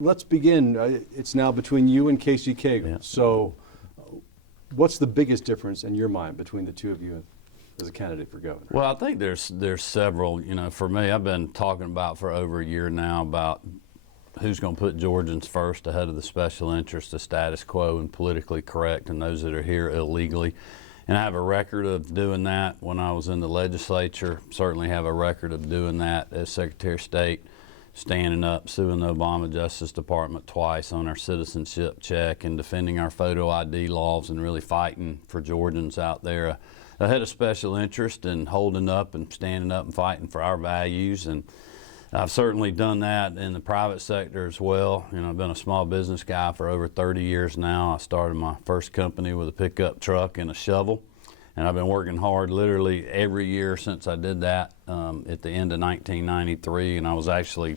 Let's begin. It's now between you and Kemp. Yeah. So what's the biggest difference in your mind between the two of you as a candidate for governor? Well, I think there's several. You know, for me, I've been talking about for over a year now about who's going to put Georgians first ahead of the special interest, the status quo, and politically correct, and those that are here illegally. And I have a record of doing that when I was in the legislature. Certainly have a record of doing that as Secretary of State, standing up, suing the Obama Justice Department twice on our citizenship check and defending our photo ID laws and really fighting for Georgians out there ahead of special interest and holding up and standing up and fighting for our values. And I've certainly done that in the private sector as well. You know, I've been a small business guy for over 30 years now. I started my first company with a pickup truck and a shovel, and I've been working hard literally every year since I did that at the end of 1993. And I was actually,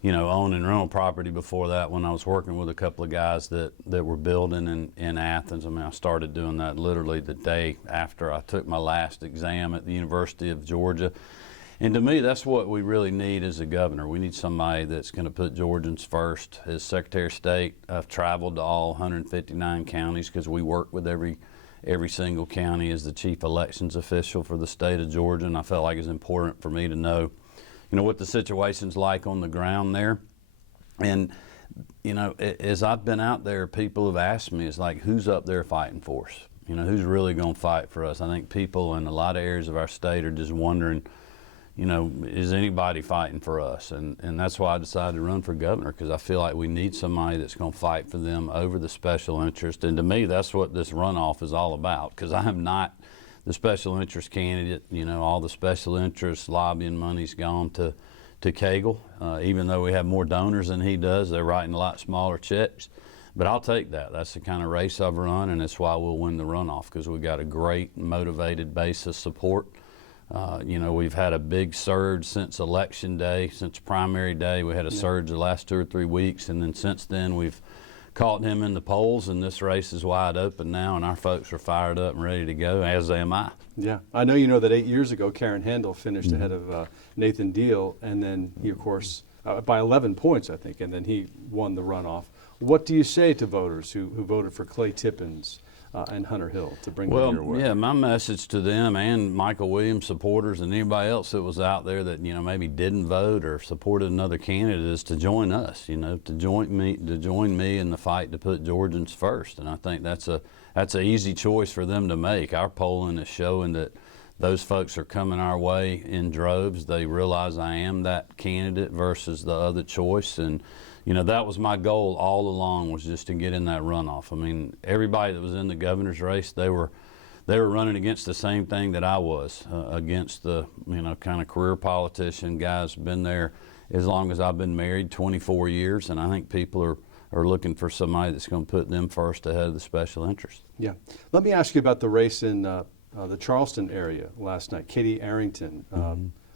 you know, owning rental property before that when I was working with a couple of guys that were building in Athens. I mean, I started doing that literally the day after I took my last exam at the University of Georgia. And to me, that's what we really need as a governor. We need somebody that's going to put Georgians first. As Secretary of State, I've traveled to all 159 counties because we work with every single county as the chief elections official for the state of Georgia. And I felt like it's important for me to know, you know, what the situation's like on the ground there. And, you know, as I've been out there, people have asked me, it's like, who's up there fighting for us? You know, who's really going to fight for us? I think people in a lot of areas of our state are just wondering, you know, is anybody fighting for us? And that's why I decided to run for governor, because I feel like we need somebody that's going to fight for them over the special interest. And to me, that's what this runoff is all about, because I am not the special interest candidate. You know, all the special interest lobbying money's gone to Cagle. Even though we have more donors than he does, they're writing a lot smaller checks. But I'll take that. That's the kind of race I've run, and that's why we'll win the runoff, because we've got a great, motivated base of support. You know, we've had a big surge since election day, since primary day. We had a surge the last 2 or 3 weeks, and then since then we've caught him in the polls, and this race is wide open now, and our folks are fired up and ready to go, as am I. Yeah, I know you know that 8 years ago, Karen Handel finished ahead of Nathan Deal, and then he, of course, by 11 points, I think, and then he won the runoff. What do you say to voters who voted for Clay Tippins and Hunter Hill to bring them your way? Yeah, my message to them and Michael Williams supporters and anybody else that was out there that, you know, maybe didn't vote or supported another candidate is to join us, you know, to join me in the fight to put Georgians first. And I think that's an easy choice for them to make. Our polling is showing that those folks are coming our way in droves. They realize I am that candidate versus the other choice. And you know, that was my goal all along, was just to get in that runoff. I mean, everybody that was in the governor's race, they were running against the same thing that I was, against the, you know, kind of career politician guys. Been there as long as I've been married, 24 years, and I think people are looking for somebody that's going to put them first ahead of the special interest. Yeah. Let me ask you about the race in the Charleston area last night. Katie Arrington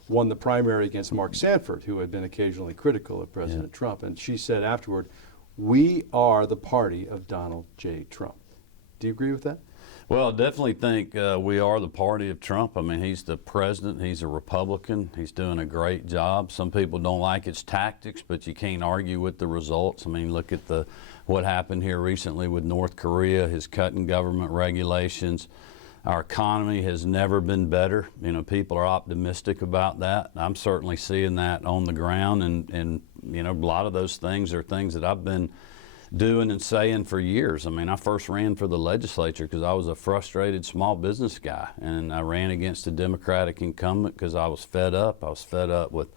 won the primary against Mark Sanford, who had been occasionally critical of President Trump. And she said afterward, "We are the party of Donald J. Trump." Do you agree with that? Well, I definitely think we are the party of Trump. I mean, he's the president. He's a Republican. He's doing a great job. Some people don't like his tactics, but you can't argue with the results. I mean, look at what happened here recently with North Korea, his cutting government regulations. Our economy has never been better. You know, people are optimistic about that. I'm certainly seeing that on the ground, and you know, a lot of those things are things that I've been doing and saying for years. I mean, I first ran for the legislature because I was a frustrated small business guy, and I ran against a Democratic incumbent because I was fed up. I was fed up with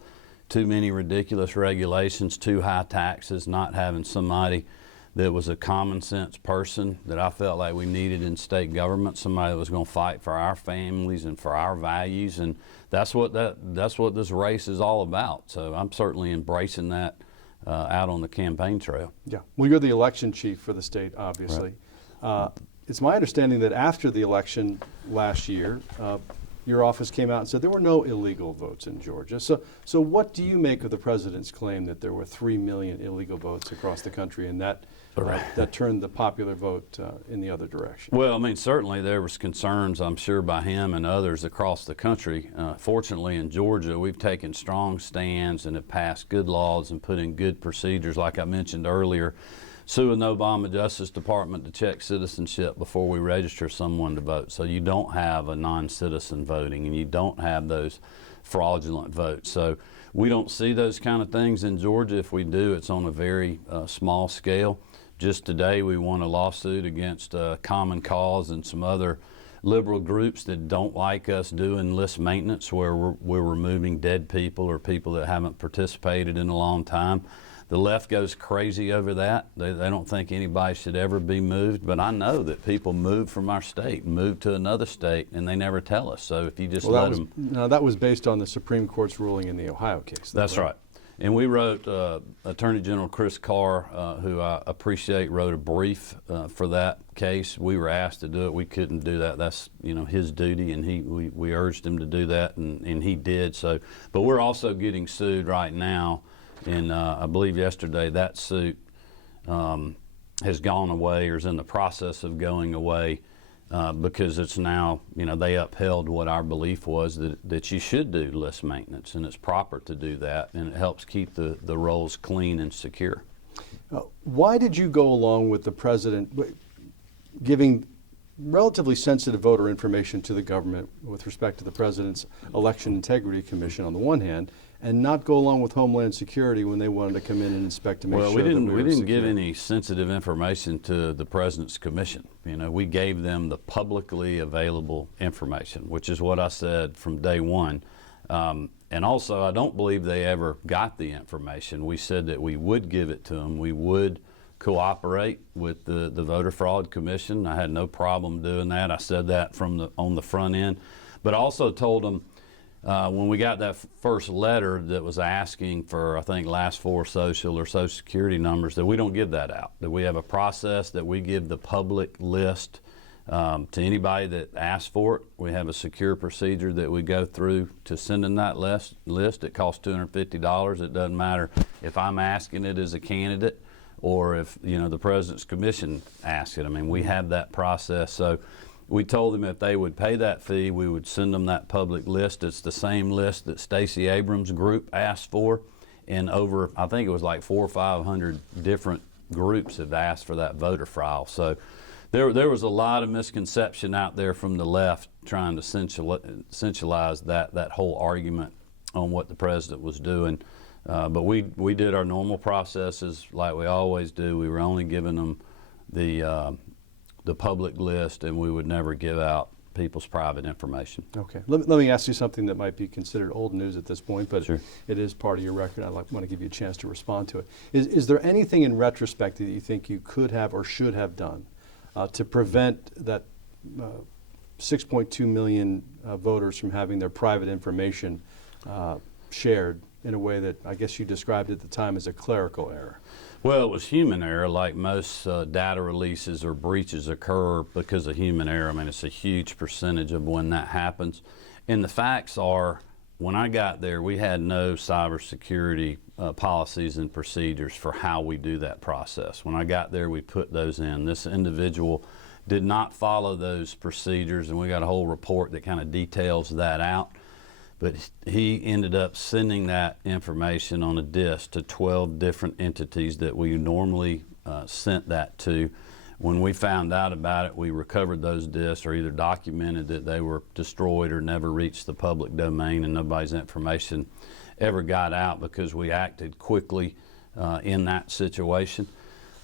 too many ridiculous regulations, too high taxes, not having somebody that was a common sense person that I felt like we needed in state government, somebody that was going to fight for our families and for our values. And that's what this race is all about. So I'm certainly embracing that out on the campaign trail. Yeah. Well, you're the election chief for the state, obviously. Right. It's my understanding that after the election last year, your office came out and said there were no illegal votes in Georgia. So what do you make of the president's claim that there were 3 million illegal votes across the country, and that that turned the popular vote in the other direction? Well, I mean, certainly there was concerns, I'm sure, by him and others across the country. Fortunately, in Georgia, we've taken strong stands and have passed good laws and put in good procedures. Like I mentioned earlier, suing the Obama Justice Department to check citizenship before we register someone to vote. So you don't have a non-citizen voting, and you don't have those fraudulent votes. So we don't see those kind of things in Georgia. If we do, it's on a very small scale. Just today, we won a lawsuit against Common Cause and some other liberal groups that don't like us doing list maintenance, where we're removing dead people or people that haven't participated in a long time. The left goes crazy over that. They don't think anybody should ever be moved, but I know that people move from our state, move to another state, and they never tell us. So if you just let them... Now, that was based on the Supreme Court's ruling in the Ohio case. That's right. And we wrote, Attorney General Chris Carr, who I appreciate, wrote a brief for that case. We were asked to do it. We couldn't do that. That's, you know, his duty, and we urged him to do that, and he did. So, but we're also getting sued right now, and I believe yesterday that suit has gone away, or is in the process of going away. Because it's now, you know, they upheld what our belief was, that you should do list maintenance, and it's proper to do that, and it helps keep the rolls clean and secure. Why did you go along with the president giving relatively sensitive voter information to the government with respect to the president's Election Integrity Commission on the one hand, and not go along with Homeland Security when they wanted to come in and inspect to make sure that we didn't give any sensitive information to the President's Commission. You know, we gave them the publicly available information, which is what I said from day one. And also, I don't believe they ever got the information. We said that we would give it to them. We would cooperate with the Voter Fraud Commission. I had no problem doing that. I said that on the front end, but I also told them, when we got that first letter that was asking for, I think, last four social or social security numbers, that we don't give that out, that we have a process that we give the public list to anybody that asks for it. We have a secure procedure that we go through to send in that list. It costs $250. It doesn't matter if I'm asking it as a candidate or if, you know, the President's Commission asks it. I mean, we have that process. So we told them if they would pay that fee, we would send them that public list. It's the same list that Stacey Abrams' group asked for, and over, I think it was like 400 or 500 different groups have asked for that voter file. So there was a lot of misconception out there from the left trying to sensualize that whole argument on what the president was doing. But we did our normal processes like we always do. We were only giving them the public list, and we would never give out people's private information. Okay. Let me ask you something that might be considered old news at this point, but sure, it is part of your record. I want to give you a chance to respond to it. Is there anything in retrospect that you think you could have or should have done to prevent that 6.2 million voters from having their private information shared in a way that I guess you described at the time as a clerical error? Well, it was human error. Like most data releases or breaches occur because of human error. I mean, it's a huge percentage of when that happens. And the facts are, when I got there, we had no cybersecurity policies and procedures for how we do that process. When I got there, we put those in. This individual did not follow those procedures, and we got a whole report that kind of details that out. But he ended up sending that information on a disk to 12 different entities that we normally sent that to. When we found out about it, we recovered those disks, or either documented that they were destroyed or never reached the public domain, and nobody's information ever got out because we acted quickly in that situation.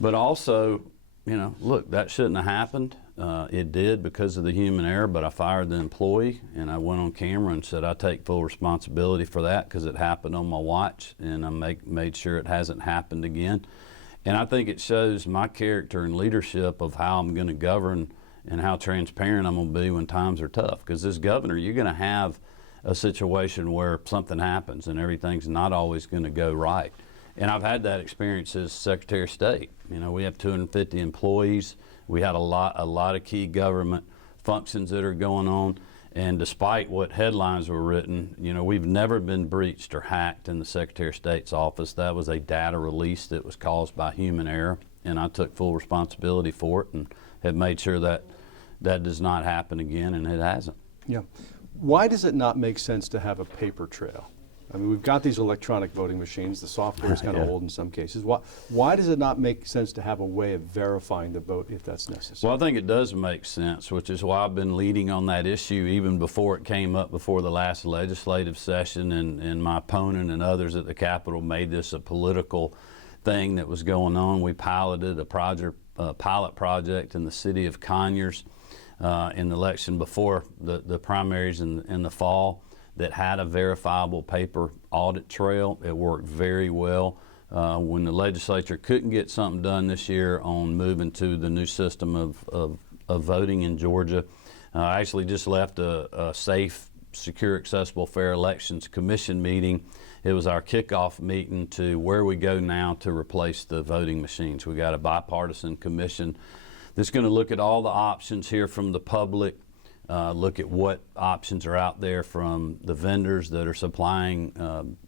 But also, you know, look, that shouldn't have happened. It did because of the human error, but I fired the employee, and I went on camera and said I take full responsibility for that because it happened on my watch, and I made sure it hasn't happened again. And I think it shows my character and leadership of how I'm going to govern and how transparent I'm going to be when times are tough. Because as governor, you're going to have a situation where something happens and everything's not always going to go right. And I've had that experience as Secretary of State. You know, we have 250 employees. We had a lot of key government functions that are going on, And despite what headlines were written, you know, we've never been breached or hacked in the Secretary of State's office. That was a data release that was caused by human error, and I took full responsibility for it and have made sure that that does not happen again, and it hasn't. Yeah. Why does it not make sense to have a paper trail? I mean, we've got these electronic voting machines. The software is kind of old in some cases. Why does it not make sense to have a way of verifying the vote if that's necessary? Well, I think it does make sense, which is why I've been leading on that issue even before it came up before the last legislative session, and my opponent and others at the Capitol made this a political thing that was going on. We piloted a pilot project in the city of Conyers in the election before the primaries in the fall that had a verifiable paper audit trail. It worked very well. When the legislature couldn't get something done this year on moving to the new system of voting in Georgia, I actually just left a safe, secure, accessible, fair elections commission meeting. It was our kickoff meeting to where we go now to replace the voting machines. We got a bipartisan commission that's going to look at all the options here from the public, look at what options are out there from the vendors that are supplying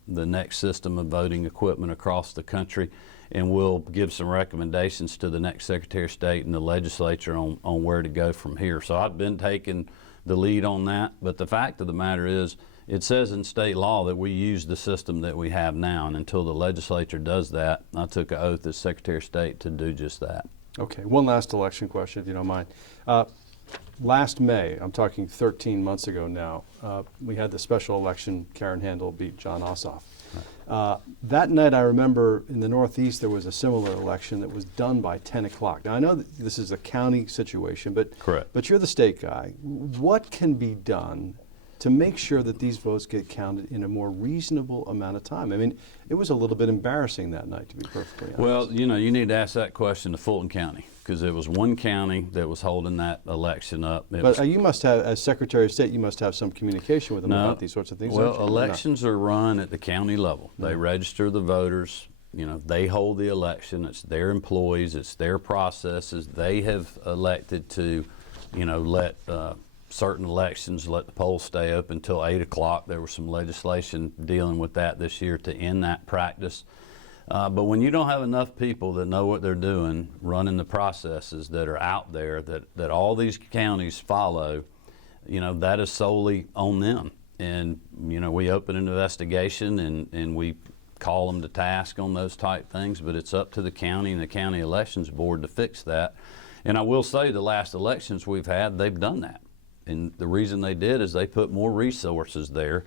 the next system of voting equipment across the country, and we'll give some recommendations to the next Secretary of State and the legislature on where to go from here. So I've been taking the lead on that, but the fact of the matter is, it says in state law that we use the system that we have now, and until the legislature does that, I took an oath as Secretary of State to do just that. Okay, one last election question, if you don't mind. Last May, I'm talking 13 months ago now, we had the special election. Karen Handel beat John Ossoff. That night, I remember in the Northeast there was a similar election that was done by 10 o'clock. Now, I know that this is a county situation, but Correct. But you're the state guy. What can be done to make sure that these votes get counted in a more reasonable amount of time? I mean, it was a little bit embarrassing that night, to be perfectly honest. Well, you know, you need to ask that question to Fulton County, because it was one county that was holding that election up. But you must have, as Secretary of State, you must have some communication with them about these sorts of things. Well, don't you? elections are run at the county level. They register the voters. You know, they hold the election. It's their employees. It's their processes. They have elected to, you know, let certain elections, let the polls stay open until 8 o'clock. There was some legislation dealing with that this year to end that practice. But when you don't have enough people that know what they're doing, running the processes that are out there, that all these counties follow, you know, that is solely on them. And, you know, we open an investigation and we call them to task on those type things, but it's up to the county and the county elections board to fix that. And I will say the last elections we've had, they've done that. And the reason they did is they put more resources there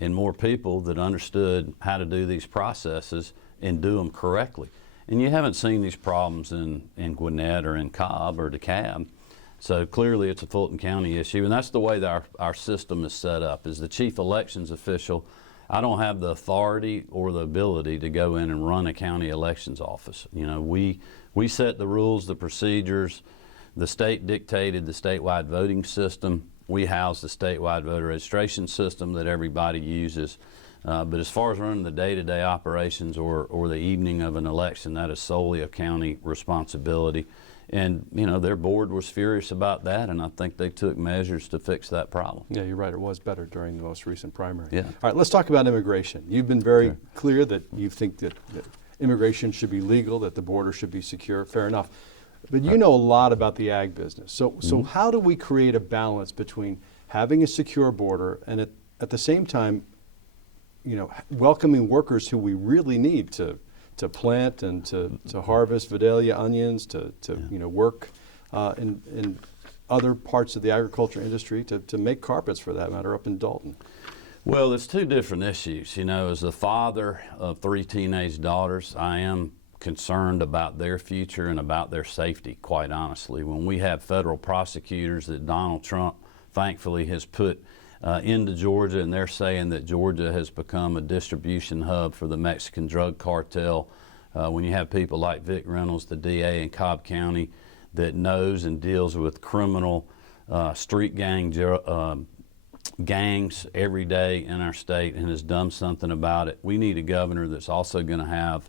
and more people that understood how to do these processes and do them correctly. And you haven't seen these problems in Gwinnett or in Cobb or DeKalb. So clearly it's a Fulton County issue, and that's the way that our system is set up. As the chief elections official, I don't have the authority or the ability to go in and run a county elections office. You know, we set the rules, the procedures. The state dictated the statewide voting system. We house the statewide voter registration system that everybody uses. But as far as running the day-to-day operations or the evening of an election, that is solely a county responsibility. And, you know, their board was furious about that, and I think they took measures to fix that problem. Yeah, you're right. It was better during the most recent primary. Yeah. All right, let's talk about immigration. You've been very clear that you think that immigration should be legal, that the border should be secure. Fair enough. But you know a lot about the ag business. So how do we create a balance between having a secure border and at the same time, you know, welcoming workers who we really need to plant and to harvest Vidalia onions, to you know, work in other parts of the agriculture industry, to make carpets for that matter up in Dalton? Well, there's two different issues. You know, as a father of 3 teenage daughters, I am concerned about their future and about their safety, quite honestly. When we have federal prosecutors that Donald Trump thankfully has put into Georgia, and they're saying that Georgia has become a distribution hub for the Mexican drug cartel, when you have people like Vic Reynolds, the DA in Cobb County, that knows and deals with criminal street gangs every day in our state and has done something about it, we need a governor that's also going to have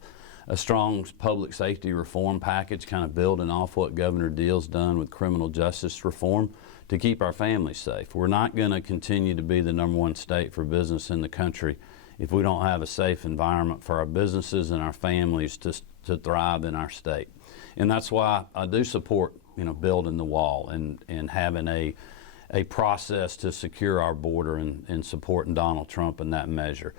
a strong public safety reform package, kind of building off what Governor Deal's done with criminal justice reform to keep our families safe. We're not going to continue to be the #1 state for business in the country if we don't have a safe environment for our businesses and our families to thrive in our state. And that's why I do support, building the wall and having a process to secure our border and supporting Donald Trump in that measure.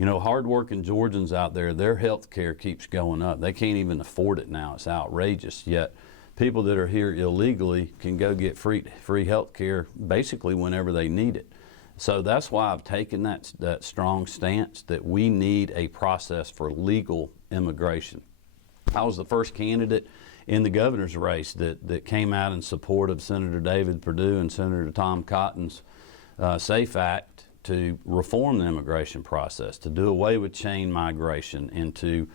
Hardworking Georgians out there, their health care keeps going up. They can't even afford it now. It's outrageous. Yet people that are here illegally can go get free health care basically whenever they need it. So that's why I've taken that strong stance that we need a process for legal immigration. I was the first candidate in the governor's race that came out in support of Senator David Perdue and Senator Tom Cotton's SAFE Act to reform the immigration process, to do away with chain migration, and to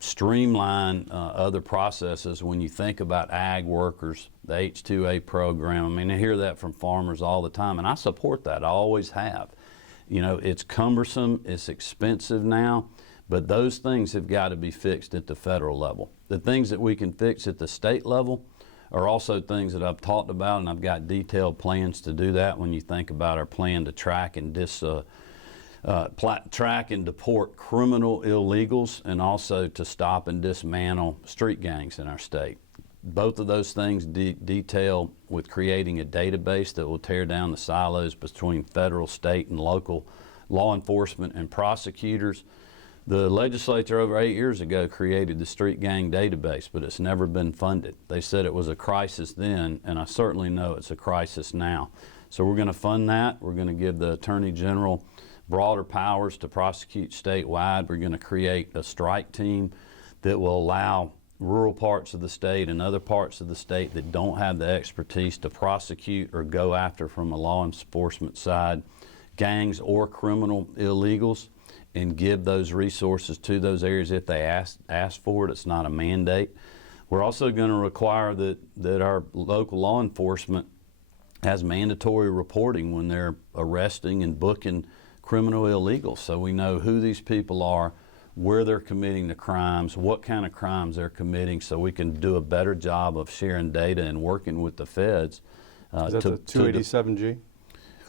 streamline other processes. When you think about ag workers, the H-2A program, I mean, I hear that from farmers all the time, and I support that. I always have. It's cumbersome, it's expensive now, but those things have got to be fixed at the federal level. The things that we can fix at the state level are also things that I've talked about, and I've got detailed plans to do that. When you think about our plan to track and deport criminal illegals, and also to stop and dismantle street gangs in our state. Both of those things detail with creating a database that will tear down the silos between federal, state, and local law enforcement and prosecutors. The legislature over 8 years ago created the street gang database, but it's never been funded. They said it was a crisis then, and I certainly know it's a crisis now. So we're going to fund that. We're going to give the Attorney General broader powers to prosecute statewide. We're going to create a strike team that will allow rural parts of the state and other parts of the state that don't have the expertise to prosecute or go after from a law enforcement side gangs or criminal illegals, and give those resources to those areas if they ask for it. It's not a mandate. We're also going to require that our local law enforcement has mandatory reporting when they're arresting and booking criminal illegals, so we know who these people are, where they're committing the crimes, what kind of crimes they're committing, so we can do a better job of sharing data and working with the feds. Is that the 287G?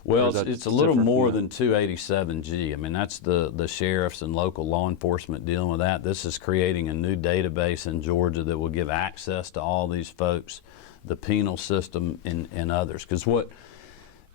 Well, it's a little more than 287G. I mean, that's the sheriffs and local law enforcement dealing with that. This is creating a new database in Georgia that will give access to all these folks, the penal system, and others. Because what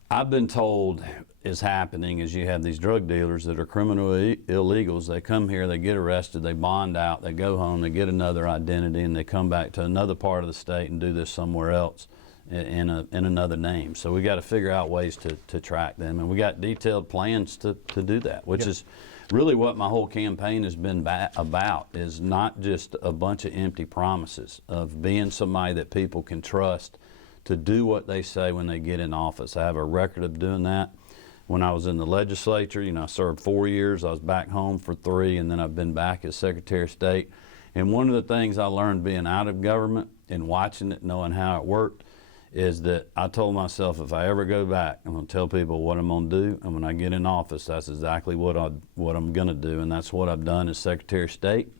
I've been told is happening is you have these drug dealers that are criminal illegals. They come here, they get arrested, they bond out, they go home, they get another identity, and they come back to another part of the state and do this somewhere else in another name. So we got to figure out ways to track them, and we got detailed plans to do that, which is really what my whole campaign has been about, is not just a bunch of empty promises of being somebody that people can trust to do what they say when they get in office. I have a record of doing that. When I was in the legislature, I served 4 years, I was back home for 3, and then I've been back as Secretary of State. And one of the things I learned being out of government and watching it, knowing how it worked, is that I told myself if I ever go back, I'm going to tell people what I'm going to do, and when I get in office, that's exactly what I'm going to do, and that's what I've done as Secretary of State,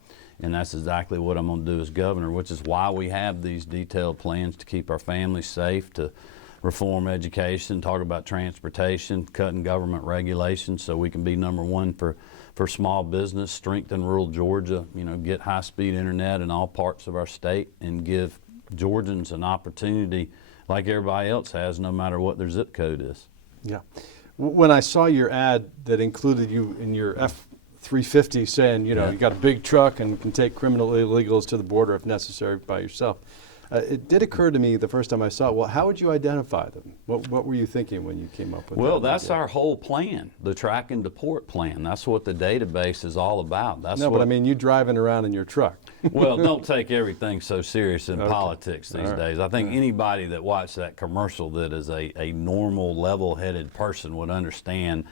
and that's exactly what I'm going to do as governor, which is why we have these detailed plans to keep our families safe, to reform education, talk about transportation, cutting government regulations so we can be #1 for small business, strengthen rural Georgia, get high-speed internet in all parts of our state, and give Georgians an opportunity like everybody else has, no matter what their zip code is. Yeah. When I saw your ad that included you in your F-350 saying, you got a big truck and can take criminal illegals to the border if necessary by yourself, it did occur to me the first time I saw it, well, how would you identify them? What were you thinking when you came up with that? Well, that's our whole plan, the track and deport plan. That's what the database is all about. But I mean, you driving around in your truck. Well, don't take everything so serious in politics these days. I think anybody that watched that commercial that is a normal, level-headed person would understand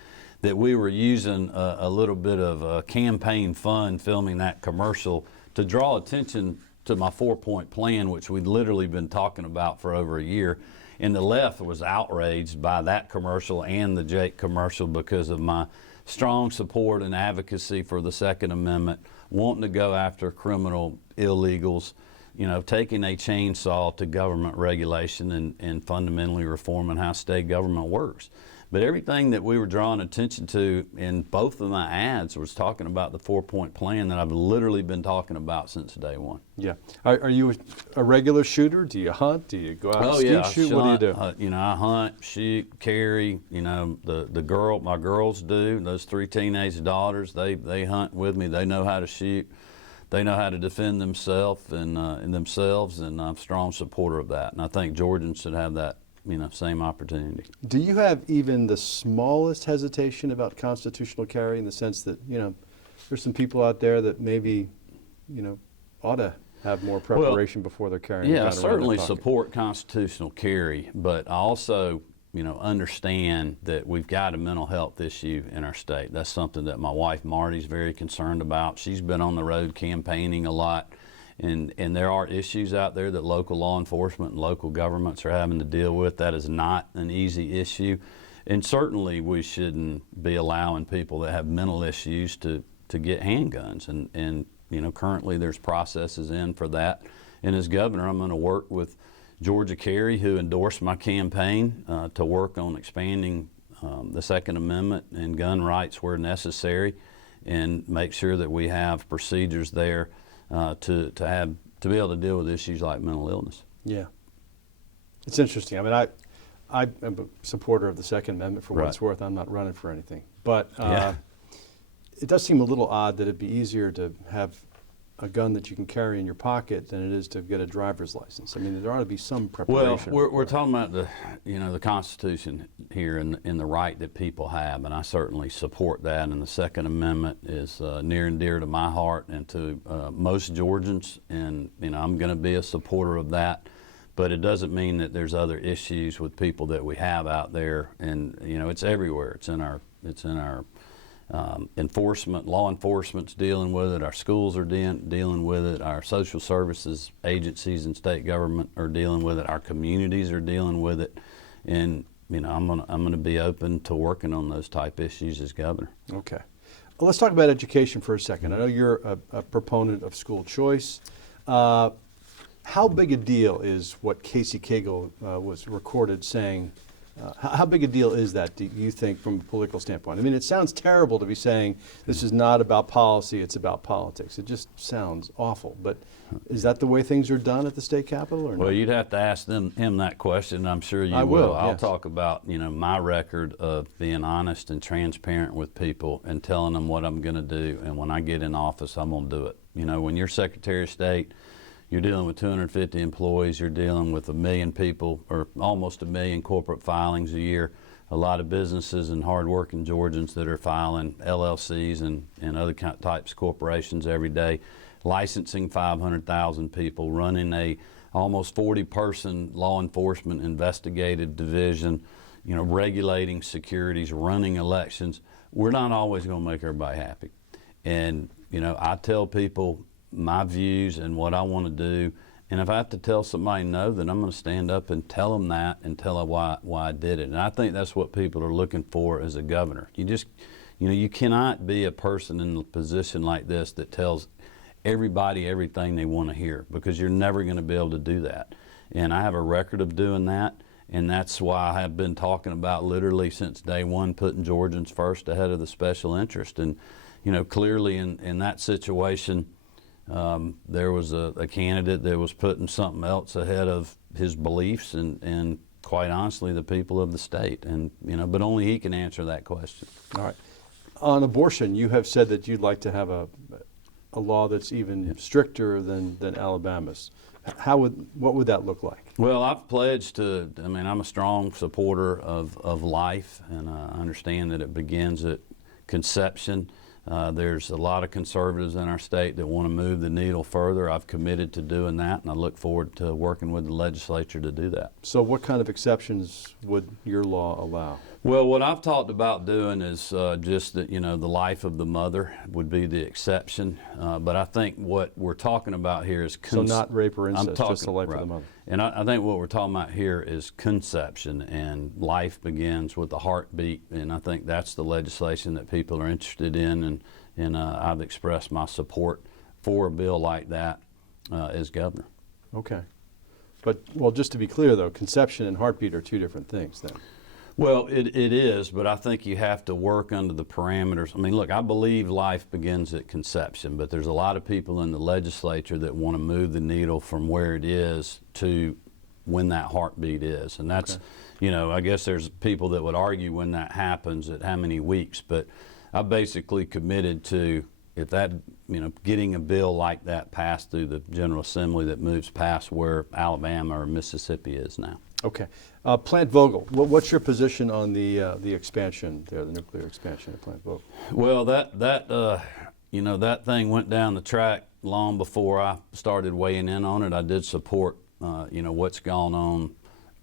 that we were using a little bit of campaign fun filming that commercial to draw attention to my 4-point plan, which we'd literally been talking about for over a year. And the left was outraged by that commercial and the Jake commercial because of my strong support and advocacy for the Second Amendment, wanting to go after criminal illegals, you know, taking a chainsaw to government regulation and fundamentally reforming how state government works. But everything that we were drawing attention to in both of my ads was talking about the 4-point plan that I've literally been talking about since day one. Yeah. Are you a regular shooter? Do you hunt? Do you go out and shoot? What do you do? You know, I hunt, shoot, carry. You know, my girls do. Those 3 teenage daughters, they hunt with me. They know how to shoot. They know how to defend themselves, and I'm a strong supporter of that. And I think Georgians should have that, you know, same opportunity. Do you have even the smallest hesitation about constitutional carry, in the sense that, you know, there's some people out there that maybe, you know, ought to have more preparation before they're carrying a gun Yeah, I around their certainly pocket? support constitutional carry, but I also, you know, understand that we've got a mental health issue in our state. That's something that my wife Marty's very concerned about. She's been on the road campaigning a lot. And there are issues out there that local law enforcement and local governments are having to deal with. That is not an easy issue. And certainly we shouldn't be allowing people that have mental issues to get handguns. And you know, currently there's processes in for that. And as governor, I'm going to work with Georgia Carey, who endorsed my campaign, to work on expanding the Second Amendment and gun rights where necessary, and make sure that we have procedures there to be able to deal with issues like mental illness. Yeah, it's interesting. I mean, I am a supporter of the Second Amendment for what it's worth. I'm not running for anything, but it does seem a little odd that it'd be easier to have a gun that you can carry in your pocket than it is to get a driver's license. I mean, there ought to be some preparation. Well, we're talking about the Constitution here and the right that people have, and I certainly support that. And the Second Amendment is near and dear to my heart and to most Georgians, and you know, I'm going to be a supporter of that. But it doesn't mean that there's other issues with people that we have out there, and you know, it's everywhere. It's in our enforcement, law enforcement's dealing with it, our schools are dealing with it, our social services agencies and state government are dealing with it, our communities are dealing with it, and you know, I'm gonna be open to working on those type issues as governor. Okay. Well, let's talk about education for a second. I know you're a proponent of school choice. How big a deal is what Kemp and Cagle was recorded saying? How big a deal is that, do you think, from a political standpoint? I mean, it sounds terrible to be saying this is not about policy, it's about politics. It just sounds awful. But is that the way things are done at the state capitol, or Well, not? you'd have to ask him that question. I'm sure you I will. I'll Yes. talk about, you know, my record of being honest and transparent with people and telling them what I'm going to do. And when I get in office, I'm going to do it. You know, when you're Secretary of State, you're dealing with 250 employees, you're dealing with 1 million people, or almost 1 million corporate filings a year, a lot of businesses and hardworking Georgians that are filing LLCs and other types of corporations every day, licensing 500,000 people, running a almost 40-person law enforcement investigative division, you know, regulating securities, running elections. We're not always going to make everybody happy. And, you know, I tell people my views and what I want to do, and if I have to tell somebody no, then I'm going to stand up and tell them that and tell them why I did it. And I think that's what people are looking for as a governor. You just, you know, you cannot be a person in a position like this that tells everybody everything they want to hear, because you're never going to be able to do that. And I have a record of doing that, and that's why I have been talking about literally since day one putting Georgians first ahead of the special interest. And, you know, clearly in that situation, there was a candidate that was putting something else ahead of his beliefs and quite honestly the people of the state, and you know, but only he can answer that question. All right. On abortion, you have said that you'd like to have a law that's even stricter than Alabama's. What would that look like? Well, I've pledged to, I mean, I'm a strong supporter of life, and I understand that it begins at conception. There's a lot of conservatives in our state that want to move the needle further. I've committed to doing that, and I look forward to working with the legislature to do that. So what kind of exceptions would your law allow? Well, what I've talked about doing is just that, the life of the mother would be the exception. But I think what we're talking about here is So not rape or incest, just the life of the mother. And I think what we're talking about here is conception, and life begins with a heartbeat. And I think that's the legislation that people are interested in. And I've expressed my support for a bill like that as governor. Okay. But, well, just to be clear, though, conception and heartbeat are two different things then. Well, it is, but I think you have to work under the parameters. I mean, look, I believe life begins at conception, but there's a lot of people in the legislature that want to move the needle from where it is to when that heartbeat is. And that's, I guess there's people that would argue when that happens at how many weeks, but I basically committed to, if that, getting a bill like that passed through the General Assembly that moves past where Alabama or Mississippi is now. Okay. Plant Vogtle, what's your position on the expansion there, the nuclear expansion at Plant Vogtle? Well, that thing went down the track long before I started weighing in on it. I did support, what's gone on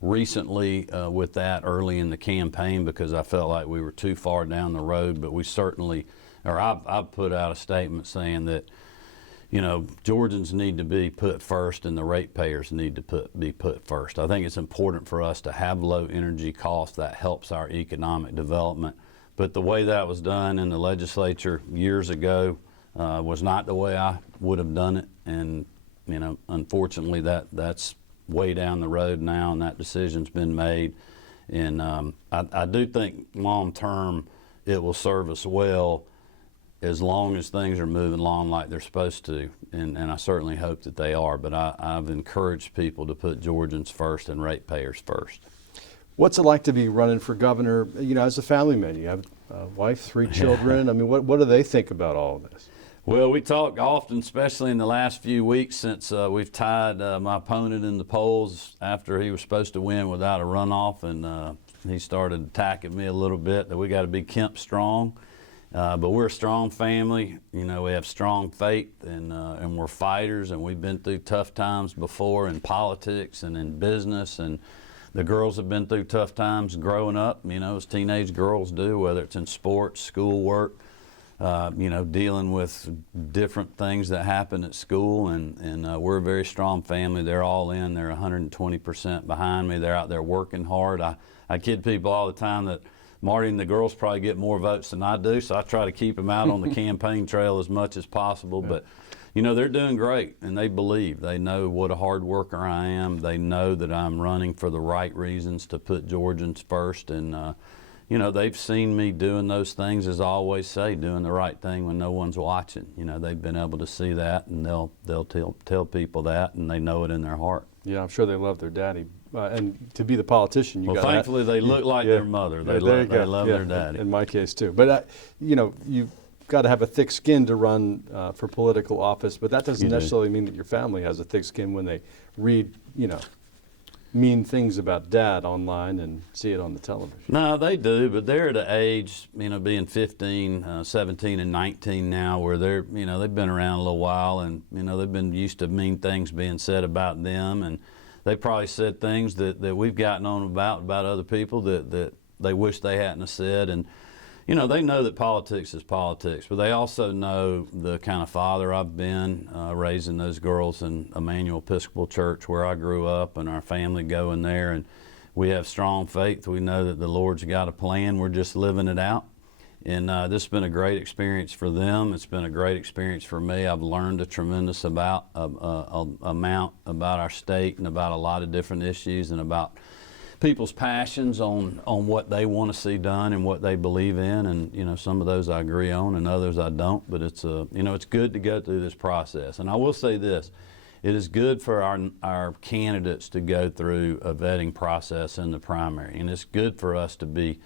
recently with that early in the campaign, because I felt like we were too far down the road. But we certainly, I've put out a statement saying that, Georgians need to be put first and the ratepayers need to be put first. I think it's important for us to have low energy costs. That helps our economic development. But the way that was done in the legislature years ago was not the way I would have done it. And, unfortunately, that's way down the road now, and that decision's been made. And I do think long term it will serve us well, as long as things are moving along like they're supposed to, and I certainly hope that they are, but I've encouraged people to put Georgians first and ratepayers first. What's it like to be running for governor, as a family man? You have a wife, 3 children. I mean, what do they think about all of this? Well, we talk often, especially in the last few weeks since we've tied my opponent in the polls after he was supposed to win without a runoff, and he started attacking me a little bit, that we got to be Kemp strong. But we're a strong family. We have strong faith, and we're fighters, and we've been through tough times before in politics and in business, and the girls have been through tough times growing up, as teenage girls do, whether it's in sports, schoolwork, dealing with different things that happen at school, and we're a very strong family. They're all in. They're 120% behind me. They're out there working hard. I kid people all the time that Marty and the girls probably get more votes than I do, so I try to keep them out on the campaign trail as much as possible. But, they're doing great, and they believe. They know what a hard worker I am. They know that I'm running for the right reasons to put Georgians first. And, they've seen me doing those things, as I always say, doing the right thing when no one's watching. They've been able to see that, and they'll tell people that, and they know it in their heart. Yeah, I'm sure they love their daddy. And to be the politician, well, thankfully they look like their mother. They love their daddy. In my case too. But you've got to have a thick skin to run for political office. But that doesn't necessarily mean that your family has a thick skin when they read, mean things about Dad online and see it on the television. No, they do, but they're at an age, being 15, 17, and 19 now, where they're, they've been around a little while, and they've been used to mean things being said about them, and they probably said things that we've gotten on about other people that they wish they hadn't have said. And, they know that politics is politics, but they also know the kind of father I've been, raising those girls in Emmanuel Episcopal Church where I grew up, and our family going there. And we have strong faith. We know that the Lord's got a plan. We're just living it out. And this has been a great experience for them. It's been a great experience for me. I've learned a tremendous amount about our state and about a lot of different issues, and about people's passions on what they want to see done and what they believe in. And some of those I agree on, and others I don't. But it's it's good to go through this process. And I will say this: it is good for our candidates to go through a vetting process in the primary, and it's good for us to be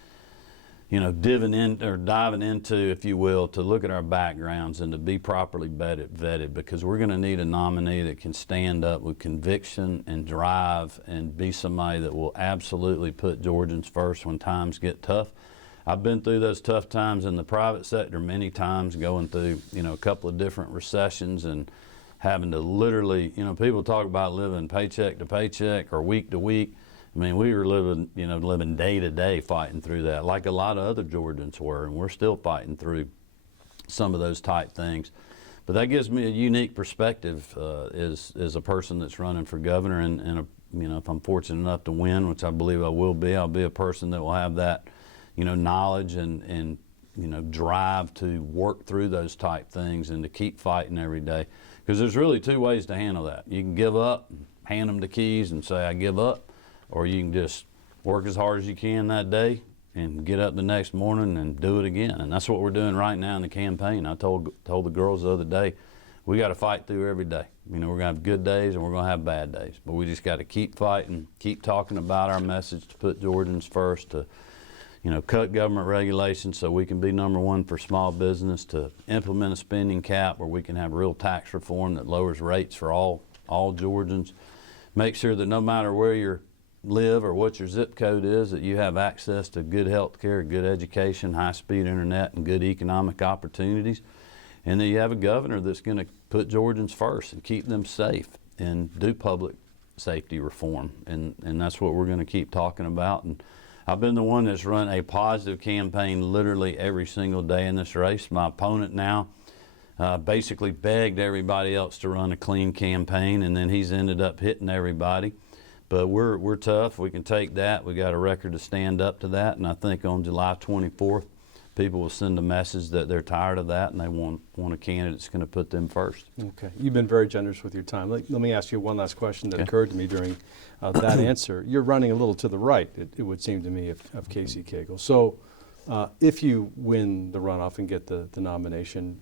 diving into, if you will, to look at our backgrounds and to be properly vetted, because we're going to need a nominee that can stand up with conviction and drive and be somebody that will absolutely put Georgians first when times get tough. I've been through those tough times in the private sector many times, going through, a couple of different recessions and having to literally, people talk about living paycheck to paycheck or week to week. I mean, we were living day to day fighting through that, like a lot of other Georgians were, and we're still fighting through some of those type things. But that gives me a unique perspective as a person that's running for governor, and if I'm fortunate enough to win, which I believe I will be, I'll be a person that will have that, knowledge and drive to work through those type things and to keep fighting every day. Because there's really two ways to handle that. You can give up, hand them the keys and say, I give up, or you can just work as hard as you can that day and get up the next morning and do it again. And that's what we're doing right now in the campaign. I told the girls the other day, we got to fight through every day. We're going to have good days and we're going to have bad days. But we just got to keep fighting, keep talking about our message to put Georgians first, to cut government regulations so we can be #1 for small business, to implement a spending cap where we can have real tax reform that lowers rates for all Georgians. Make sure that no matter where you live or what your zip code is, that you have access to good health care, good education, high-speed internet, and good economic opportunities. And that you have a governor that's going to put Georgians first and keep them safe and do public safety reform. And that's what we're going to keep talking about. And I've been the one that's run a positive campaign literally every single day in this race. My opponent now basically begged everybody else to run a clean campaign, and then he's ended up hitting everybody. But we're tough. We can take that. We got a record to stand up to that. And I think on July 24th, people will send a message that they're tired of that and they want a candidate that's going to put them first. Okay. You've been very generous with your time. Let me ask you one last question that occurred to me during that answer. You're running a little to the right, it would seem to me, of Kemp and Cagle. So if you win the runoff and get the nomination,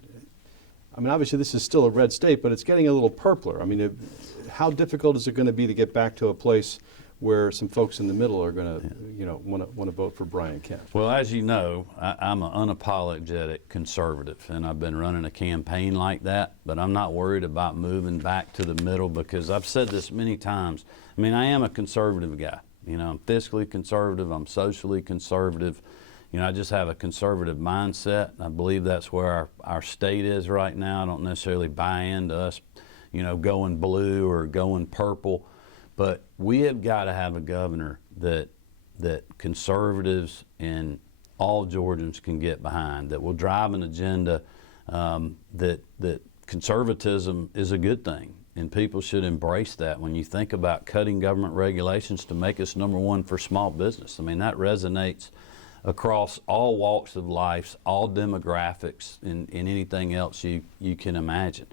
I mean, obviously this is still a red state, but it's getting a little purpler. I mean, how difficult is it going to be to get back to a place where some folks in the middle are going to, want to vote for Brian Kemp? Well, as you know, I'm an unapologetic conservative, and I've been running a campaign like that, but I'm not worried about moving back to the middle because I've said this many times. I mean, I am a conservative guy. I'm fiscally conservative, I'm socially conservative. I just have a conservative mindset. I believe that's where our state is right now. I don't necessarily buy into us, going blue or going purple. But we have got to have a governor that conservatives and all Georgians can get behind, that will drive an agenda that conservatism is a good thing. And people should embrace that. When you think about cutting government regulations to make us #1 for small business, I mean, that resonates across all walks of life, all demographics, and anything else you can imagine.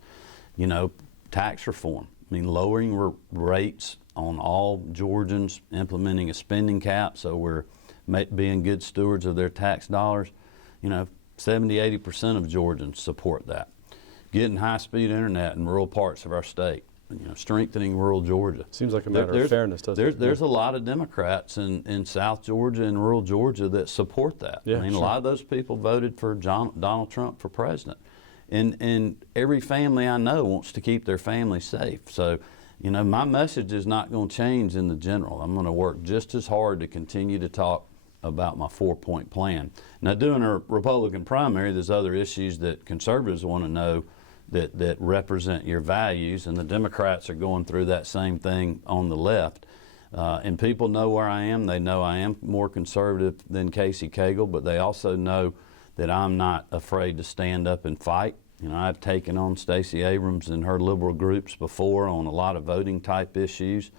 Tax reform. I mean, lowering rates on all Georgians, implementing a spending cap so we're being good stewards of their tax dollars. 70–80% of Georgians support that. Getting high-speed internet in rural parts of our state, strengthening rural Georgia. Seems like a matter of fairness, doesn't it? There's a lot of Democrats in South Georgia and rural Georgia that support that. Yeah, I mean, sure. A lot of those people voted for Donald Trump for president. And every family I know wants to keep their family safe. So, my message is not going to change in the general. I'm going to work just as hard to continue to talk about my 4-point plan. Now, doing a Republican primary, there's other issues that conservatives want to know that represent your values, and the Democrats are going through that same thing on the left. And people know where I am. They know I am more conservative than Kemp and Cagle, but they also know that I'm not afraid to stand up and fight. I've taken on Stacey Abrams and her liberal groups before on a lot of voting type issues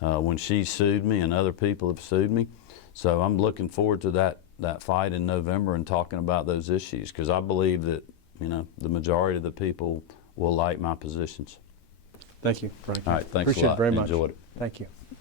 when she sued me and other people have sued me. So I'm looking forward to that fight in November and talking about those issues, because I believe that the majority of the people will like my positions. Thank you, Frank. All right, thanks Appreciate a lot. it very much. Enjoyed it. Thank you.